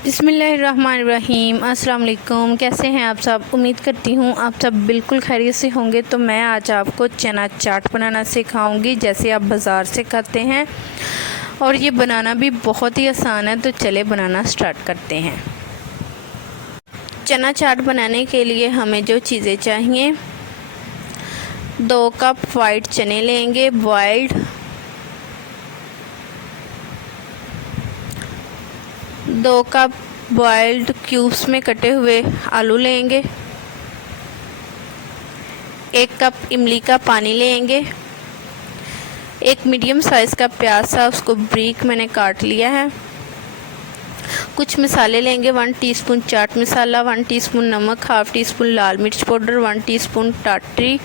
बिस्मिल्लाहिर्रहमानिर्रहीम। अस्सलाम वालेकुम। कैसे हैं आप सब? उम्मीद करती हूँ आप सब बिल्कुल खैरियत से होंगे। तो मैं आज आपको चना चाट बनाना सिखाऊंगी जैसे आप बाज़ार से खाते हैं, और ये बनाना भी बहुत ही आसान है। तो चले बनाना स्टार्ट करते हैं। चना चाट बनाने के लिए हमें जो चीज़ें चाहिए, 2 कप वाइट चने लेंगे बॉइल्ड, 2 कप बॉइल्ड क्यूब्स में कटे हुए आलू लेंगे, 1 कप इमली का पानी लेंगे, एक मीडियम साइज़ का प्याज था, उसको ब्रीक मैंने काट लिया है। कुछ मसाले लेंगे, 1 टीस्पून चाट मसाला, 1 टीस्पून नमक, हाफ़ टी स्पून लाल मिर्च पाउडर, 1 टीस्पून टाटरी,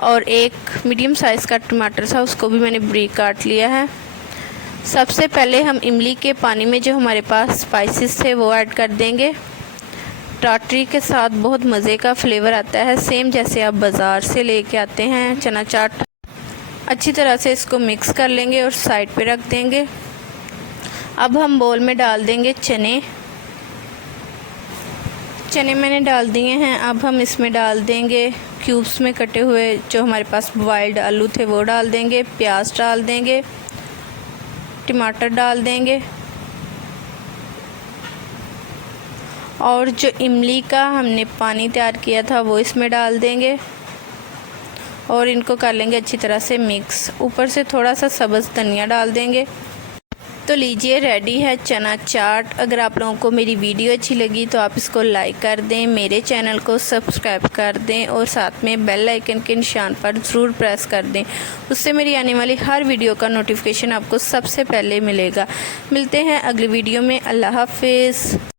और एक मीडियम साइज़ का टमाटर था, उसको भी मैंने ब्रीक काट लिया है। सबसे पहले हम इमली के पानी में जो हमारे पास स्पाइसेस थे वो ऐड कर देंगे। टाटरी के साथ बहुत मज़े का फ्लेवर आता है, सेम जैसे आप बाज़ार से लेके आते हैं चना चाट। अच्छी तरह से इसको मिक्स कर लेंगे और साइड पे रख देंगे। अब हम बोल में डाल देंगे चने मैंने डाल दिए हैं। अब हम इसमें डाल देंगे क्यूब्स में कटे हुए जो हमारे पास बॉइल्ड आलू थे वो डाल देंगे, प्याज डाल देंगे, टमाटर डाल देंगे, और जो इमली का हमने पानी तैयार किया था वो इसमें डाल देंगे, और इनको कर लेंगे अच्छी तरह से मिक्स। ऊपर से थोड़ा सा सब्ज़ धनिया डाल देंगे। तो लीजिए, रेडी है चना चाट। अगर आप लोगों को मेरी वीडियो अच्छी लगी तो आप इसको लाइक कर दें, मेरे चैनल को सब्सक्राइब कर दें, और साथ में बेल आइकन के निशान पर ज़रूर प्रेस कर दें। उससे मेरी आने वाली हर वीडियो का नोटिफिकेशन आपको सबसे पहले मिलेगा। मिलते हैं अगली वीडियो में। अल्लाह हाफिज़।